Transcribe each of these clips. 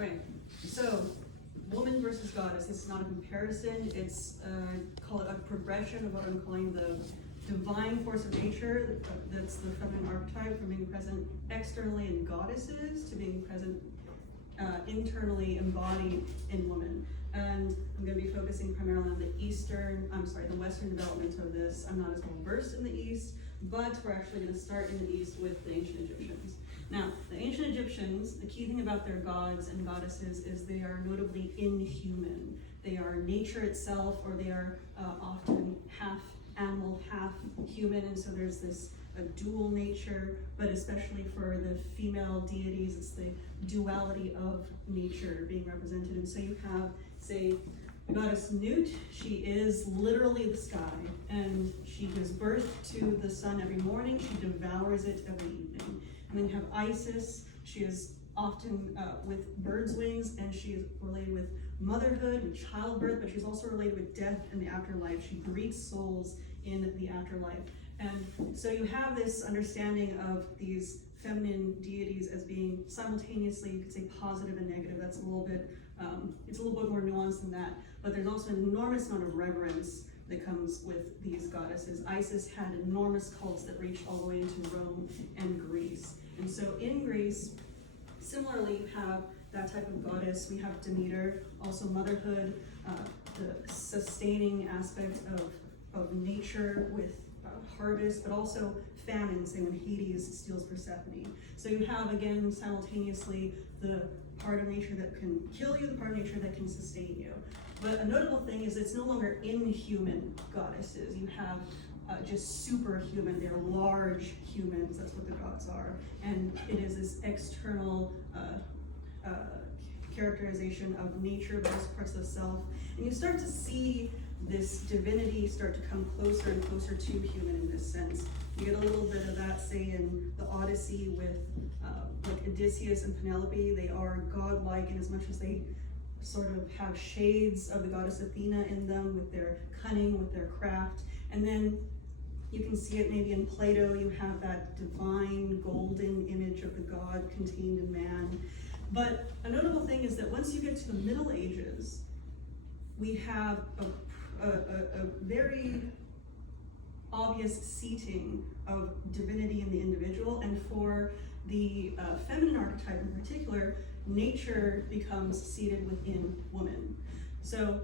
Okay, so woman versus goddess. This is not a comparison. It's call it a progression of what I'm calling the divine force of nature. That's the feminine archetype, from being present externally in goddesses to being present internally embodied in woman. And I'm going to be focusing primarily on the Western development of this. I'm not as well versed in the East, but we're actually going to start in the East with the ancient Egyptians. Now, the ancient Egyptians, the key thing about their gods and goddesses is they are notably inhuman. They are nature itself, or they are often half animal, half human, and so there's this a dual nature, but especially for the female deities, it's the duality of nature being represented. And so you have, say, the goddess Nut. She is literally the sky, and she gives birth to the sun every morning. She devours it every evening. And then you have Isis. She is often with birds' wings, and she is related with motherhood and childbirth, but she's also related with death and the afterlife. She greets souls in the afterlife. And so you have this understanding of these feminine deities as being simultaneously, you could say, positive and negative. That's a little bit, it's a little bit more nuanced than that. But there's also an enormous amount of reverence that comes with these goddesses. Isis had enormous cults that reached all the way into Rome and Greece. And so in Greece, similarly, you have that type of goddess. We have Demeter, also motherhood, the sustaining aspect of nature with harvest, but also famine, say when Hades steals Persephone. So you have, again, simultaneously the part of nature that can kill you, the part of nature that can sustain you. But a notable thing is it's no longer inhuman goddesses. You have just superhuman. They're large humans. That's what the gods are. And it is this external characterization of nature, but also parts of the self. And you start to see this divinity start to come closer and closer to human in this sense. You get a little bit of that, say, in the Odyssey with like Odysseus and Penelope. They are godlike in as much as they sort of have shades of the goddess Athena in them with their cunning, with their craft. And then you can see it maybe in Plato. You have that divine golden image of the god contained in man. But a notable thing is that once you get to the Middle Ages, we have a very obvious seating of divinity in the individual, and for the feminine archetype in particular, nature becomes seated within woman. So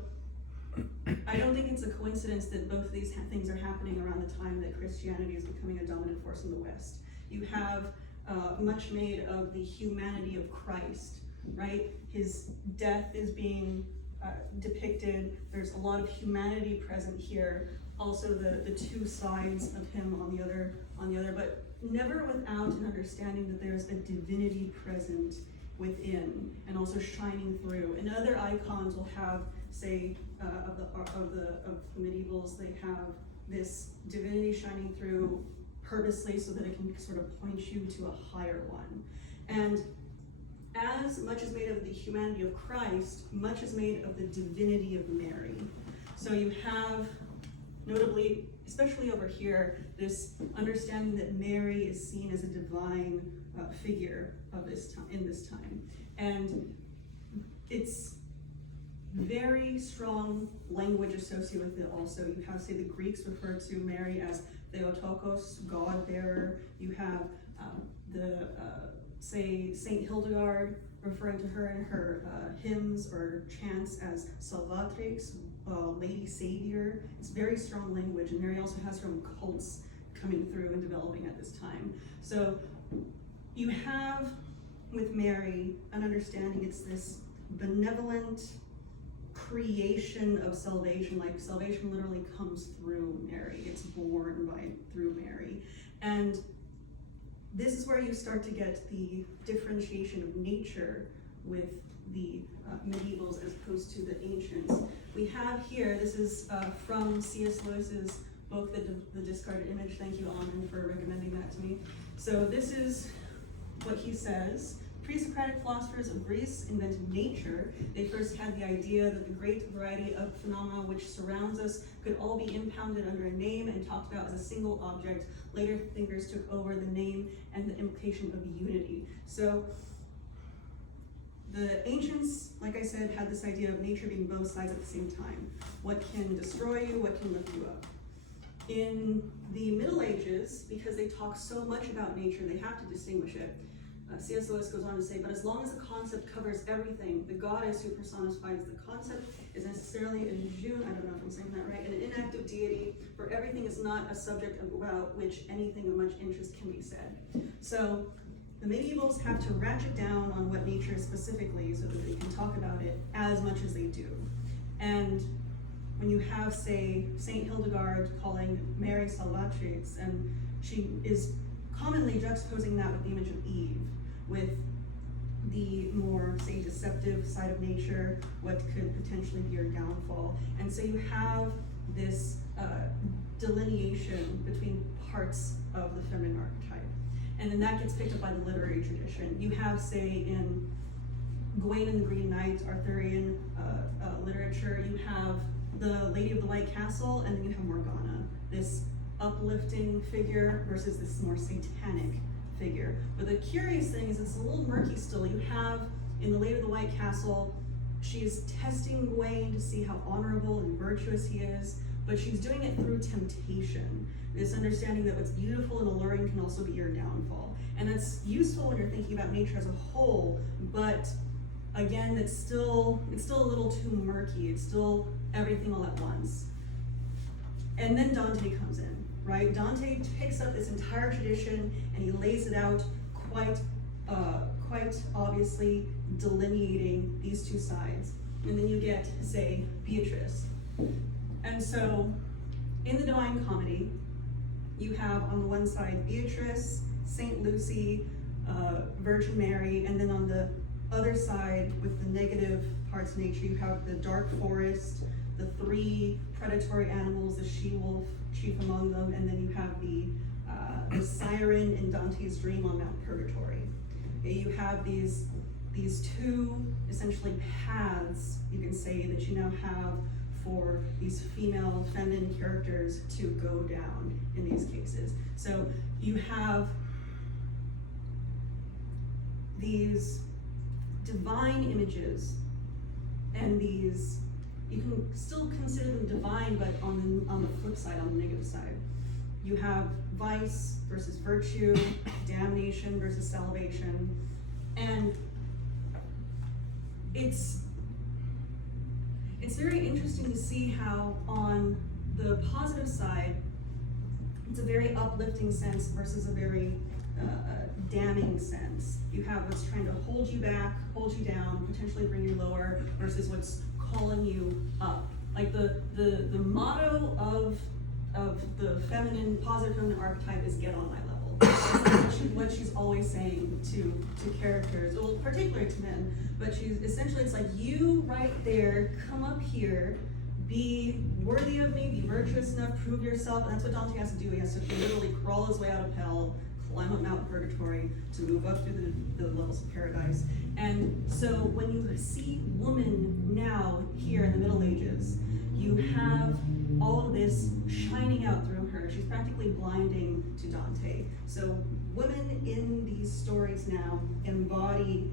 I don't think it's a coincidence that both of these things are happening around the time that Christianity is becoming a dominant force in the West. You have much made of the humanity of Christ, right? His death is being depicted. There's a lot of humanity present here. Also the two sides of him on the other, but never without an understanding that there's a divinity present within and also shining through. And other icons will have, say, of the medievals, they have this divinity shining through purposely so that it can sort of point you to a higher one. And as much is made of the humanity of Christ, much is made of the divinity of Mary. So you have, notably, especially over here, this understanding that Mary is seen as a divine figure of this time, in this time. And it's very strong language associated with it also. You have, say, the Greeks refer to Mary as Theotokos, God-bearer. You have say, Saint Hildegard referring to her in her hymns or chants as Salvatrix, Lady Savior. It's very strong language, and Mary also has her own cults coming through and developing at this time. So you have with Mary an understanding it's this benevolent creation of salvation, like salvation literally comes through Mary. It's born through Mary. And this is where you start to get the differentiation of nature with the medievals as opposed to the ancients. We have here, this is from C.S. Lewis's book, The Discarded Image. Thank you, Amen, for recommending that to me. So this is what he says. Pre-Socratic philosophers of Greece invented nature. They first had the idea that the great variety of phenomena which surrounds us could all be impounded under a name and talked about as a single object. Later thinkers took over the name and the implication of unity. So the ancients, like I said, had this idea of nature being both sides at the same time. What can destroy you, what can lift you up. In the Middle Ages, because they talk so much about nature, they have to distinguish it. C.S. Lewis goes on to say, but as long as the concept covers everything, the goddess who personifies the concept is necessarily a June, I don't know if I'm saying that right, an inactive deity, for everything is not a subject about which anything of much interest can be said. So the medievals have to ratchet down on what nature is specifically so that they can talk about it as much as they do. And when you have, say, Saint Hildegard calling Mary Salvatrix, and she is commonly juxtaposing that with the image of Eve, with the more, say, deceptive side of nature, what could potentially be your downfall. And so you have this delineation between parts of the feminine archetype. And then that gets picked up by the literary tradition. You have, say, in Gawain and the Green Knight, Arthurian literature, you have the Lady of the White Castle, and then you have Morgana, this uplifting figure versus this more satanic figure. But the curious thing is it's a little murky still. You have, in the Lady of the White Castle, she's testing Gawain to see how honorable and virtuous he is, but she's doing it through temptation. This understanding that what's beautiful and alluring can also be your downfall. And that's useful when you're thinking about nature as a whole, but again, it's still a little too murky. It's still everything all at once. And then Dante comes in, right? Dante picks up this entire tradition and he lays it out quite obviously, delineating these two sides. And then you get, say, Beatrice. And so in the Divine Comedy, you have on the one side Beatrice, Saint Lucy, Virgin Mary, and then on the other side with the negative parts of nature, you have the dark forest, the three predatory animals, the she-wolf chief among them, and then you have the siren in Dante's dream on Mount Purgatory. You have these two essentially paths, you can say, that you now have for these female feminine characters to go down in these cases. So you have these divine images, and these, you can still consider them divine, but on the flip side, on the negative side. You have vice versus virtue, damnation versus salvation, and it's very interesting to see how on the positive side, it's a very uplifting sense versus a very damning sense. You have what's trying to hold you back, hold you down, potentially bring you lower, versus what's calling you up. Like the motto of the positive feminine archetype is get on my level. That's what she's always saying to characters, well, particularly to men, but it's like, you right there, come up here, be worthy of me, be virtuous enough, prove yourself, and that's what Dante has to do. He has to literally crawl his way out of hell, climb up Mount Purgatory to move up through the levels of paradise. And so when you see woman now here in the Middle Ages, you have all of this shining out through her. She's practically blinding to Dante. So women in these stories now embody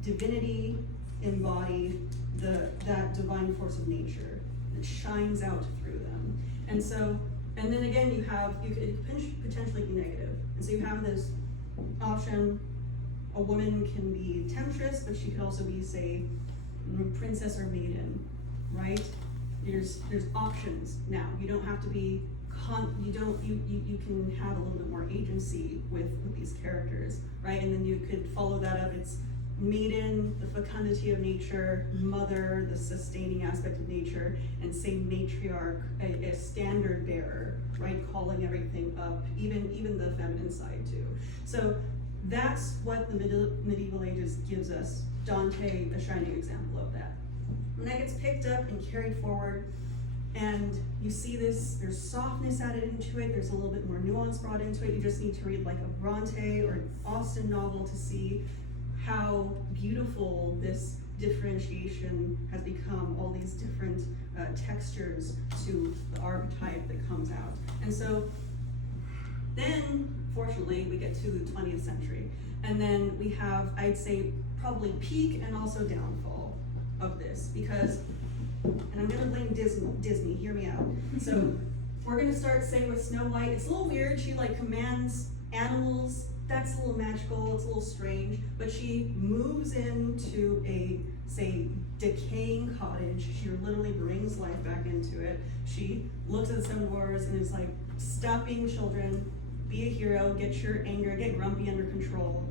divinity, embody that divine force of nature that shines out through them. And so, and then again, you could potentially be negative. And so you have this option, a woman can be temptress, but she could also be, say, princess or maiden, right? There's options now. You don't have to be, you can have a little bit more agency with these characters, right? And then you could follow that up. It's maiden, the fecundity of nature, mother, the sustaining aspect of nature, and say matriarch, a standard bearer, right? Calling everything up, even the feminine side too. So that's what the medieval ages gives us. Dante, a shining example of that. And that gets picked up and carried forward, and you see this, there's softness added into it, there's a little bit more nuance brought into it. You just need to read like a Bronte or an Austen novel to see how beautiful this differentiation has become, all these different textures to the archetype that comes out. And so then fortunately, we get to the 20th century. And then we have, I'd say, probably peak and also downfall of this, because, and I'm gonna blame Disney, hear me out. So we're gonna start, say, with Snow White. It's a little weird, she like commands animals. That's a little magical, it's a little strange, but she moves into a, say, decaying cottage. She literally brings life back into it. She looks at the 7 Dwarves and is like, stop being children, be a hero, get your anger, get grumpy under control,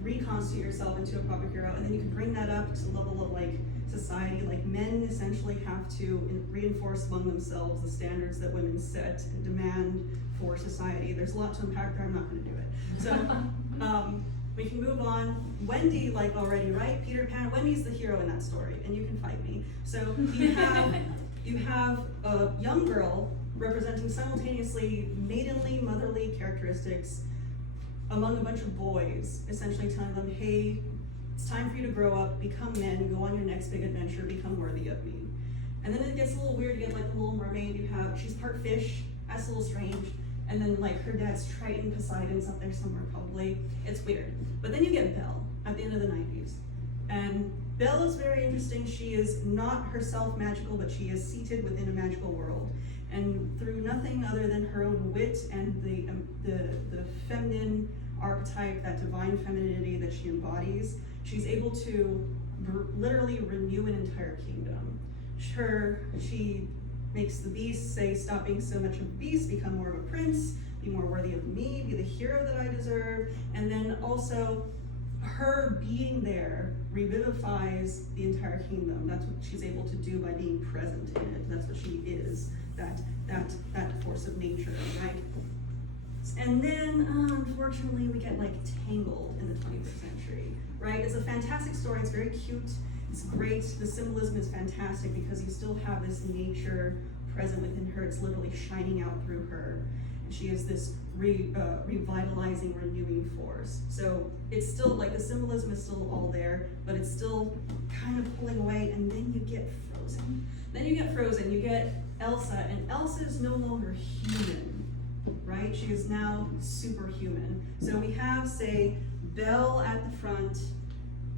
reconstitute yourself into a proper hero, and then you can bring that up to the level of like society. Like men essentially have to reinforce among themselves the standards that women set and demand for society. There's a lot to unpack there, I'm not gonna do it. So, we can move on. Wendy, like already, right? Peter Pan, Wendy's the hero in that story, and you can fight me. So you have a young girl representing simultaneously maidenly, motherly characteristics among a bunch of boys, essentially telling them, hey, it's time for you to grow up, become men, go on your next big adventure, become worthy of me. And then it gets a little weird, you get like the Little Mermaid, she's part fish, that's a little strange. And then like her dad's Triton, Poseidon's up there somewhere probably. It's weird. But then you get Belle at the end of the 90s. And Belle is very interesting. She is not herself magical, but she is seated within a magical world. And through nothing other than her own wit and the feminine archetype, that divine femininity that she embodies, she's able to literally renew an entire kingdom. She makes the beast say, stop being so much of a beast, become more of a prince, be more worthy of me, be the hero that I deserve. And then also, her being there revivifies the entire kingdom. That's what she's able to do by being present in it. That's what she is, that force of nature, right? And then, unfortunately, we get like tangled in the 21st century, right? It's a fantastic story, it's very cute. It's great, the symbolism is fantastic because you still have this nature present within her. It's literally shining out through her. And she is this revitalizing, renewing force. So it's still, like the symbolism is still all there, but it's still kind of pulling away, and then you get Frozen. You get Elsa, and Elsa is no longer human, right? She is now superhuman. So we have, say, Belle at the front.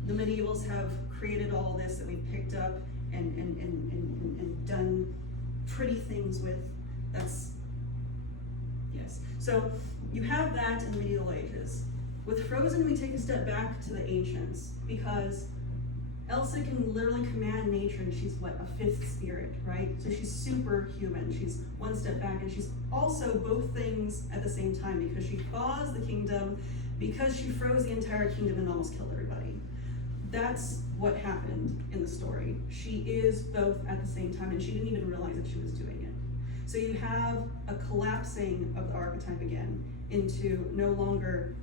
The medievals have created all this that we picked up and done pretty things with. That's, yes. So you have that in the medieval ages. With Frozen, we take a step back to the ancients, because Elsa can literally command nature, and she's what, a 5th spirit, right? So she's superhuman. She's one step back, and she's also both things at the same time, because she thaws the kingdom, because she froze the entire kingdom and almost killed everybody. That's what happened in the story. She is both at the same time, and she didn't even realize that she was doing it. So you have a collapsing of the archetype again into no longer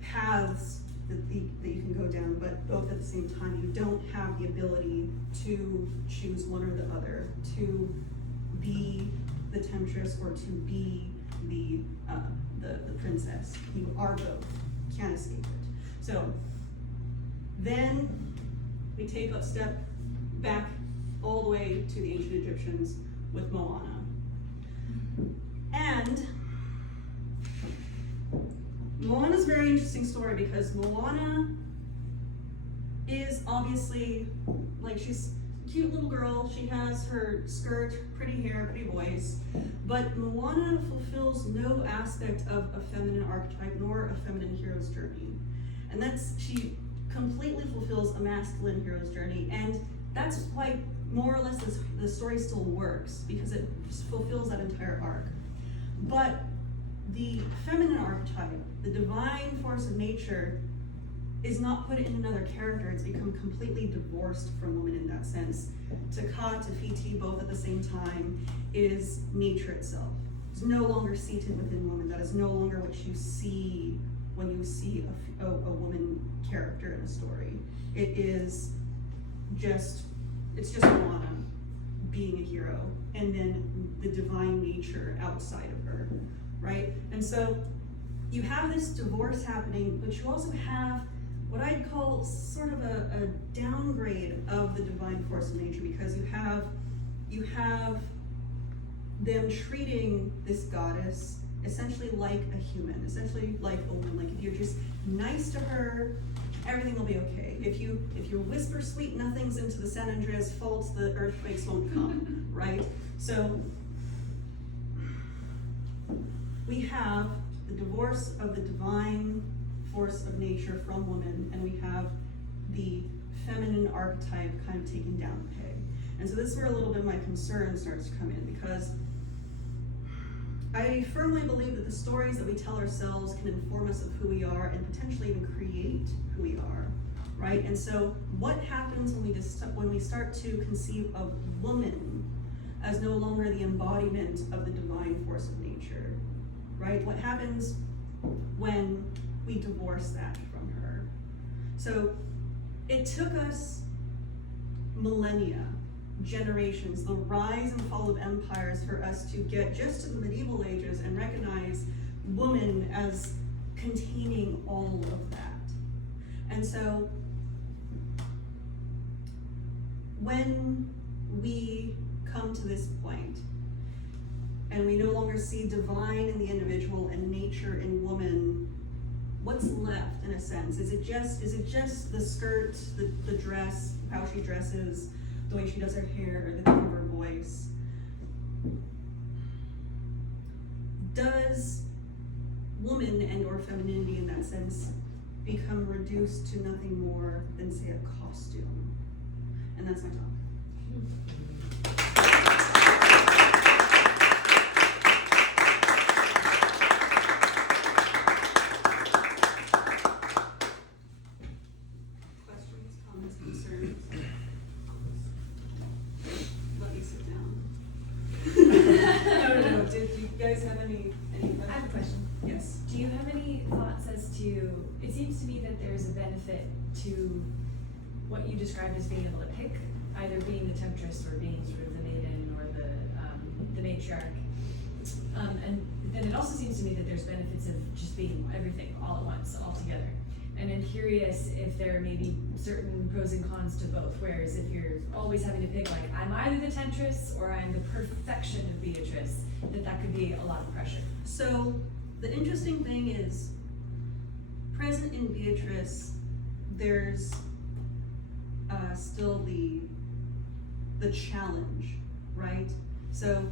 paths that you can go down, but both at the same time. You don't have the ability to choose one or the other, to be the temptress or to be the princess. You are both. Can't escape it. So then we take a step back all the way to the ancient Egyptians with Moana. And Moana's a very interesting story, because Moana is obviously, like, she's a cute little girl. She has her skirt, pretty hair, pretty voice, but Moana fulfills no aspect of a feminine archetype nor a feminine hero's journey. And she completely fulfills a masculine hero's journey, and that's why more or less the story still works, because it fulfills that entire arc. But the feminine archetype, the divine force of nature, is not put in another character. It's become completely divorced from woman in that sense. Taka, Tafiti, both at the same time, is nature itself. It's no longer seated within woman. That is no longer what you see when you see a woman character in a story. It's just Moana being a hero, and then the divine nature outside of her, right? And so you have this divorce happening, but you also have what I'd call sort of a downgrade of the divine force of nature, because you have them treating this goddess essentially like a human, essentially like a woman. Like if you're just nice to her, everything will be okay. If you whisper sweet nothings into the San Andreas faults, the earthquakes won't come, right? So we have the divorce of the divine force of nature from woman, and we have the feminine archetype kind of taken down a peg. And so this is where a little bit of my concern starts to come in, because I firmly believe that the stories that we tell ourselves can inform us of who we are and potentially even create who we are, right? And so what happens when we start to conceive of woman as no longer the embodiment of the divine force of nature, right? What happens when we divorce that from her? So it took us millennia, generations, the rise and fall of empires for us to get just to the medieval ages and recognize woman as containing all of that. And so when we come to this point and we no longer see divine in the individual and nature in woman, what's left in a sense? Is it just the skirt, the dress, how she dresses, the way she does her hair, the tone of her voice? Does woman and or femininity in that sense become reduced to nothing more than, say, a costume? And that's my talk. Questions, comments, concerns? Let me sit down. No. Did you guys have any questions? I have a question. Yes. Do you have any thoughts as to, it seems to me that there's a benefit to what you described as being able to pick, either being the temptress or being sort of the maiden or the matriarch. And then it also seems to me that there's benefits of just being everything all at once, all together. And I'm curious if there may be certain pros and cons to both, whereas if you're always having to pick, like, I'm either the temptress or I'm the perfection of Beatrice, that could be a lot of pressure. So the interesting thing is, present in Beatrice, there's still the challenge, right? So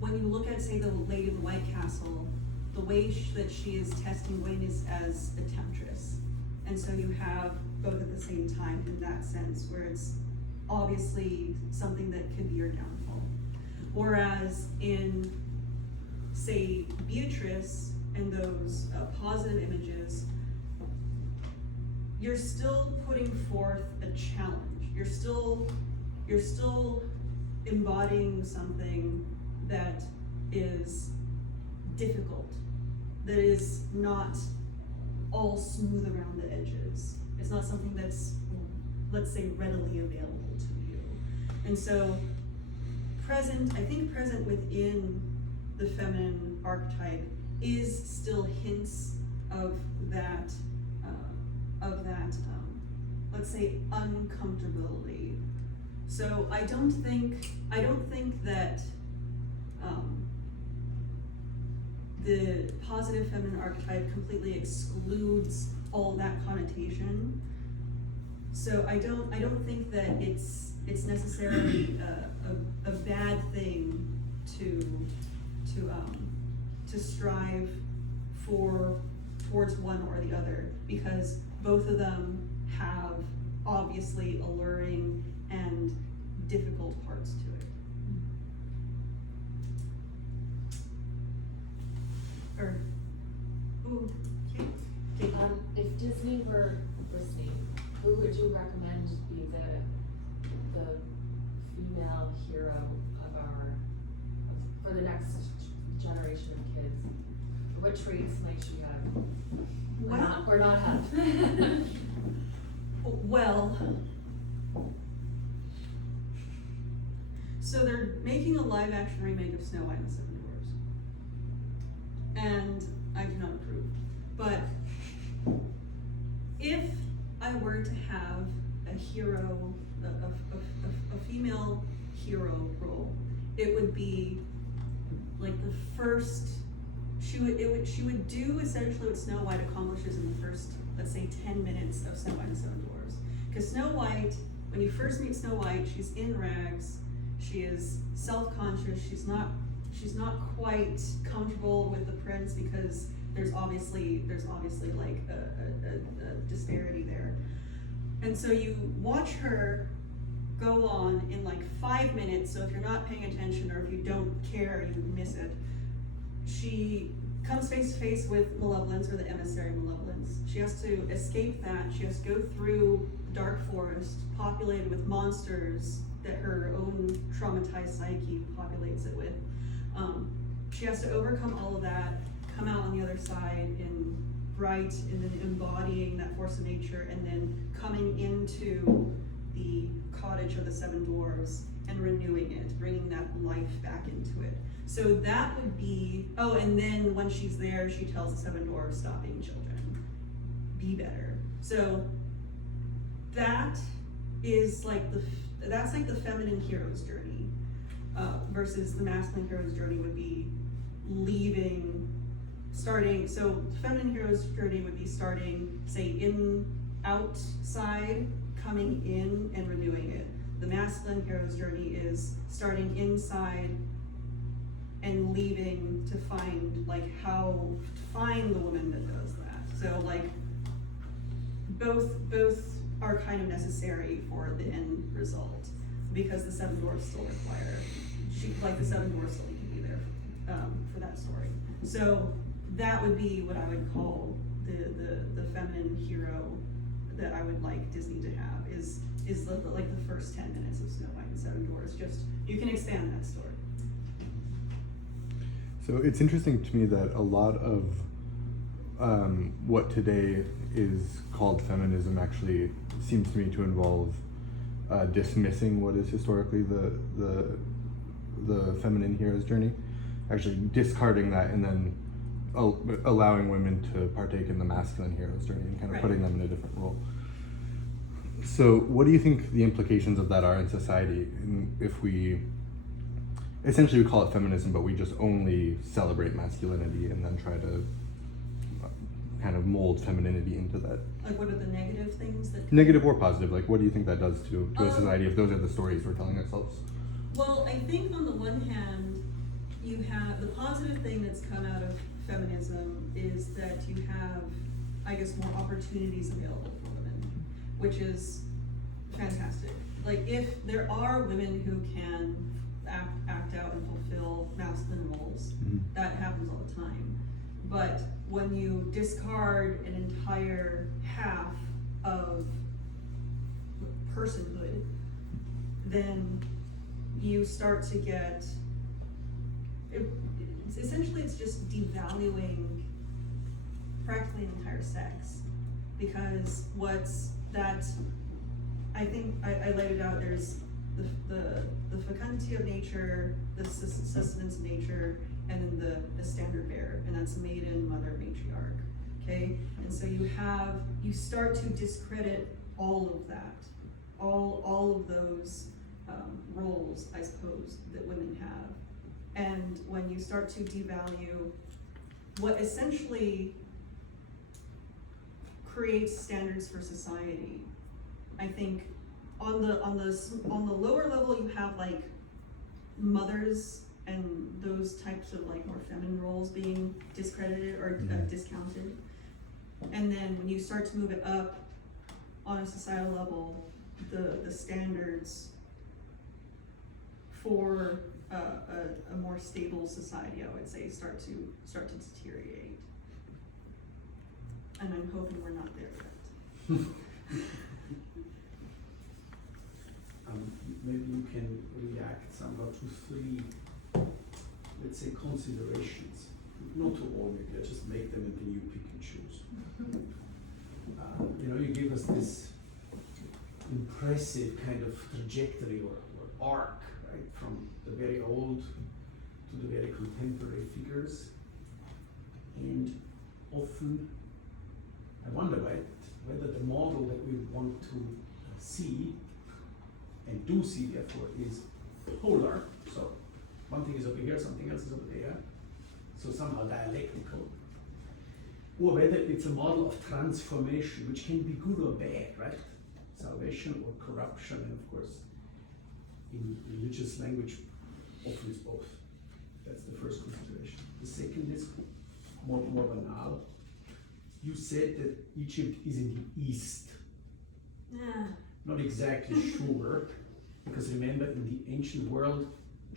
when you look at, say, the Lady of the White Castle, the way that she is testing Wayne is as a temptress. And so you have both at the same time in that sense, where it's obviously something that could be your downfall. Whereas in, say, Beatrice and those positive images, you're still putting forth a challenge. You're still embodying something that is difficult, that is not all smooth around the edges. It's not something that's, let's say, readily available to you. And so I think present within the feminine archetype is still hints of that, let's say, uncomfortability. So I don't think that the positive feminine archetype completely excludes all that connotation. So I don't think that it's necessarily a bad thing to strive towards one or the other, because both of them have obviously alluring and difficult parts to it. If Disney were listening, who would you recommend be the female hero for the next generation of kids? What traits might she have? Or not have? Well, so they're making a live action remake of Snow White and the Seven Dwarfs, and I do not approve. But if I were to have a hero, a female hero role, it would be like the first she would do essentially what Snow White accomplishes in the first, let's say, 10 minutes of Snow White and the Seven Dwarfs. Because Snow White, when you first meet Snow White, she's in rags, she is self-conscious, she's not quite comfortable with the prince because there's obviously like a disparity there. And so you watch her go on in like 5 minutes, so if you're not paying attention or if you don't care, you miss it. She comes face to face with Malevolence, or the emissary Malevolence. She has to escape that. She has to go through the dark forest, populated with monsters that her own traumatized psyche populates it with. She has to overcome all of that, come out on the other side in bright, and then embodying that force of nature, and then coming into the cottage of the Seven Dwarves and renewing it, bringing that life back into it. So that would be, oh, and then when she's there, she tells the Seven Dwarves, stop being children, be better. So that is like that's like the feminine hero's journey, versus the masculine hero's journey would be so the feminine hero's journey would be starting, say, outside, coming in and renewing it. The masculine hero's journey is starting inside and leaving to find the woman that does that. So like both are kind of necessary for the end result, because the Seven Dwarfs still require, the Seven Dwarfs still need to be there for that story. So that would be what I would call the feminine hero that I would like Disney to have is the first 10 minutes of Snow White and the Seven Dwarfs. Just, you can expand that story. So it's interesting to me that a lot of what today is called feminism actually seems to me to involve dismissing what is historically the feminine hero's journey, actually discarding that and then allowing women to partake in the masculine hero's journey and kind of putting them in a different role. So what do you think the implications of that are in society, if we essentially we call it feminism, but we just only celebrate masculinity and then try to kind of mold femininity into that? Like, what are the negative things that... Negative or positive, like what do you think that does to a society if those are the stories we're telling ourselves? Well, I think on the one hand, you have the positive thing that's come out of feminism is that you have, I guess, more opportunities available for women, which is fantastic. Like, if there are women who can act out and fulfill masculine roles, that happens all the time. But when you discard an entire half of personhood, then you start to get, it's just devaluing practically an entire sex. Because I think I laid it out, there's the fecundity of nature, the sustenance of nature, and then the standard bearer, and that's maiden, mother, matriarch, okay? And so you start to discredit all of that, all of those roles, I suppose, that women have. And when you start to devalue what essentially creates standards for society, I think on the lower level you have like mothers and those types of like more feminine roles being discredited or discounted. And then when you start to move it up on a societal level, the standards for a more stable society, I would say, start to deteriorate. And I'm hoping we're not there yet. Maybe you can react somewhat to three, let's say, considerations. Not to all, maybe I just make them and then you pick and choose. You give us this impressive kind of trajectory or arc, right, from the very old to the very contemporary figures. And often I wonder, right, whether the model that we want to see and do see, therefore, is polar. So one thing is over here, something else is over there. so somehow dialectical, or whether it's a model of transformation, which can be good or bad, right? Salvation or corruption, and of course, in religious language, often it's both. That's the first consideration. The second is more banal. You said that Egypt is in the east. Not exactly sure, because remember, in the ancient world,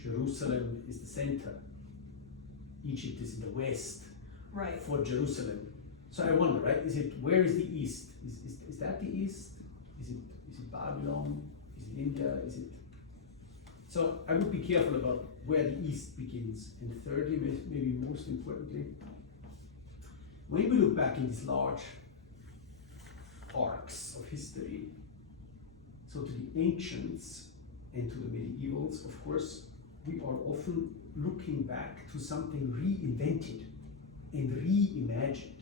Jerusalem is the center. Egypt is in the west. Right. For Jerusalem. So I wonder, right? Where is the east? Is that the east? Is it Babylon? Is it India? Is it? So I would be careful about where the east begins. And thirdly, maybe most importantly, when we look back in these large arcs of history, so to the ancients and to the medievals, of course, we are often looking back to something reinvented and reimagined,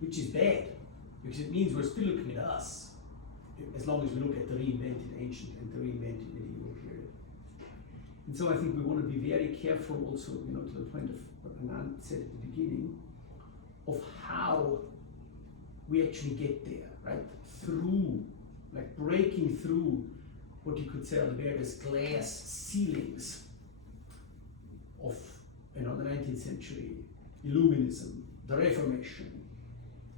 which is bad, because it means we're still looking at us, as long as we look at the reinvented ancient and the reinvented medieval period. And so I think we want to be very careful also, to the point of what Anand said at the beginning, of how we actually get there, right? Through, like breaking through what you could say are the various glass ceilings of the 19th century, Illuminism, the Reformation,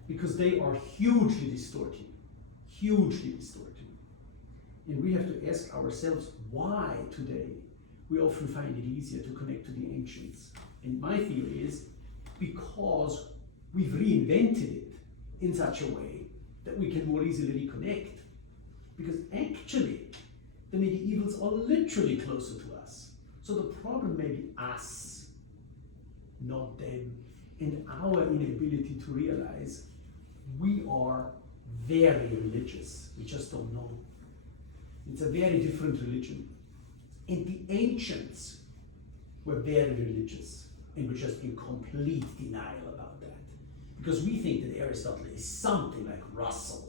because they are hugely distorting. And we have to ask ourselves why today we often find it easier to connect to the ancients. And my theory is because we've reinvented it in such a way that we can more easily reconnect. Because actually, the medievals are literally closer to us. So the problem may be us, not them, and our inability to realize we are very religious. We just don't know. It's a very different religion. And the ancients were very religious and were just in complete denial about that. Because we think that Aristotle is something like Russell.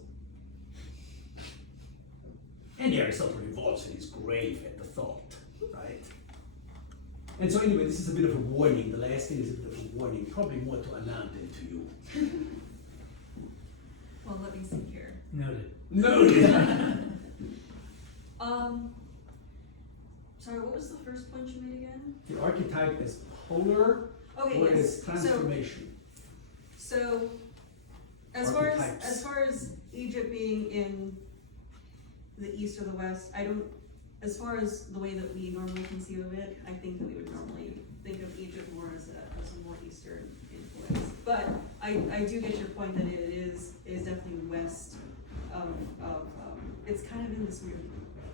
And Aristotle revolts in his grave at the thought, right? And so anyway, this is a bit of a warning. The last thing is a bit of a warning, probably more to Anand than to you. Well, let me see here. Noted. Sorry, what was the first point you made again? The archetype is polar Okay, or yes. as transformation. So, as far as Egypt being in the east or the west, as far as the way that we normally conceive of it, I think that we would normally think of Egypt more as a more eastern influence. But I do get your point that it is definitely west of it's kind of in this weird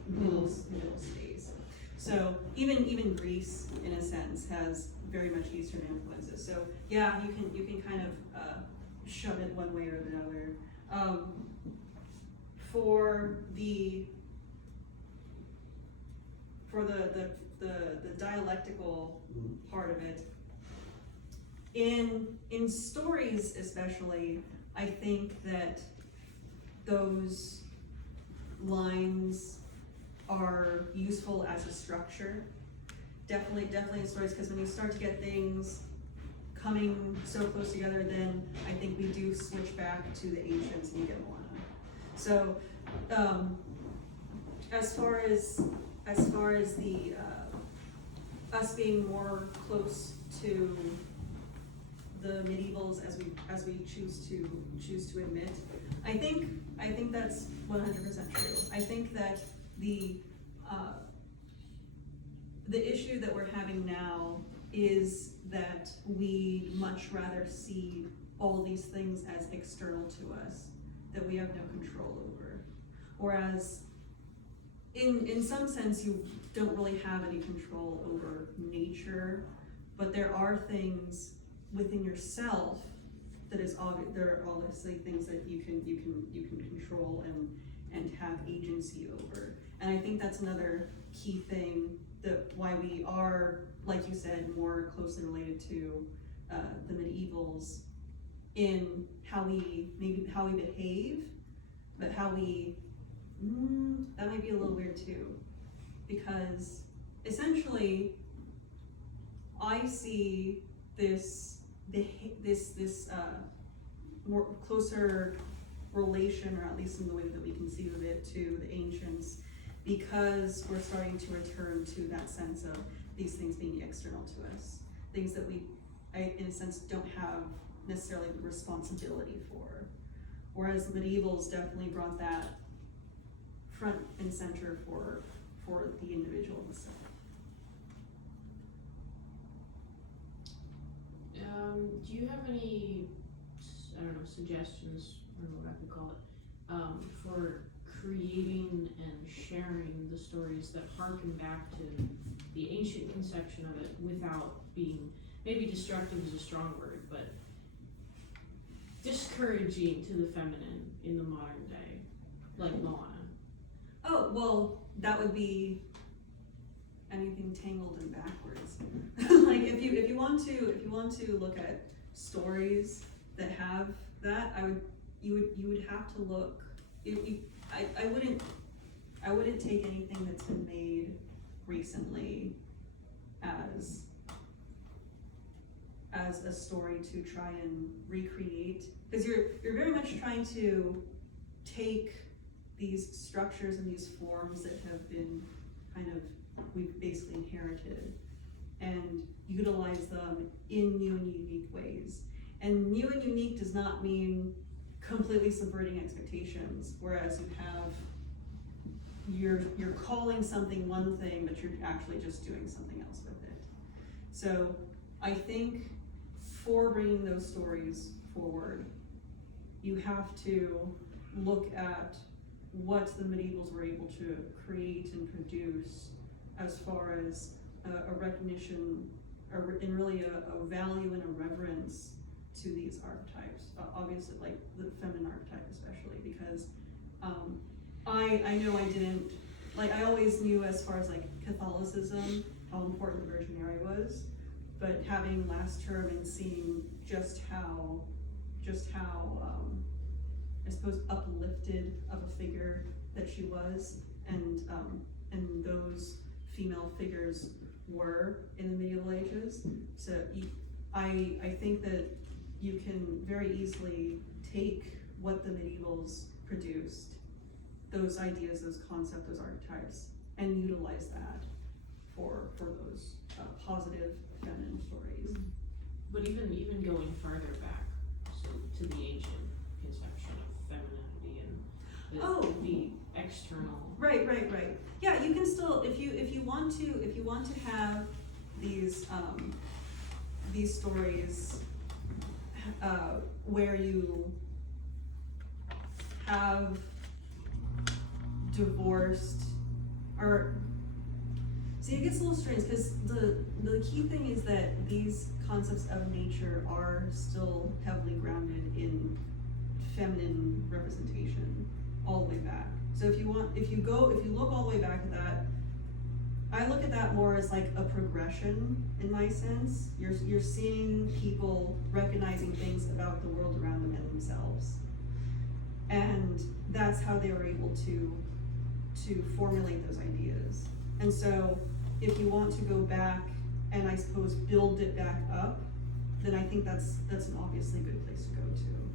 middle space. So even Greece, in a sense, has very much Eastern influences. So yeah, you can kind of shove it one way or the other. For the dialectical part of it, in stories especially, I think that those lines are useful as a structure. Definitely in stories, because when you start to get things coming so close together, then I think we do switch back to the ancients and you get Moana. So, as far as the us being more close to the medievals as we choose to admit, I think that's 100% true. I think that the issue that we're having now is that we much rather see all these things as external to us, that we have no control over. Whereas in some sense you don't really have any control over nature, but there are things within yourself that there are obviously things that you can control and have agency over. And I think that's another key thing that why we are, like you said, more closely related to the medievals in how we behave, but how we that might be a little weird too, because essentially I see this more closer relation, or at least in the way that we conceive of it, to the ancients, because we're starting to return to that sense of these things being external to us, things that we, in a sense, don't have necessarily the responsibility for. Whereas the medievals definitely brought that front and center for the individual himself. Do you have any, I don't know, suggestions, I don't know what I could call it, for creating and sharing the stories that harken back to the ancient conception of it without being, maybe destructive is a strong word, but discouraging to the feminine in the modern day, like Moana? Oh, well, that would be anything tangled and backwards. Like if you want to look at stories that have that, you would have to look. I wouldn't take anything that's been made recently as a story to try and recreate, because you're very much trying to take these structures and these forms that have been we've basically inherited, and utilize them in new and unique ways. And new and unique does not mean completely subverting expectations, whereas you're calling something one thing, but you're actually just doing something else with it. So I think for bringing those stories forward, you have to look at what the medievals were able to create and produce as far as a recognition, and really a value and a reverence to these archetypes. Obviously, like the feminine archetype especially, because I know I didn't, like, I always knew as far as like Catholicism, how important the Virgin Mary was, but having last term and seeing just how I suppose uplifted of a figure that she was, and those female figures were in the medieval ages. So I think that you can very easily take what the medievals produced, those ideas, those concepts, those archetypes, and utilize that for those positive feminine stories. But even going farther back, so to the ancient conception of femininity and the external. Right. Yeah, you can still, if you want to have these stories where you have divorced, or see, it gets a little strange, because the key thing is that these concepts of nature are still heavily grounded in feminine representation all the way back. So if you look all the way back at that, I look at that more as like a progression in my sense. You're seeing people recognizing things about the world around them and themselves, and that's how they were able to formulate those ideas. And so if you want to go back and I suppose build it back up, then I think that's an obviously good place to go to.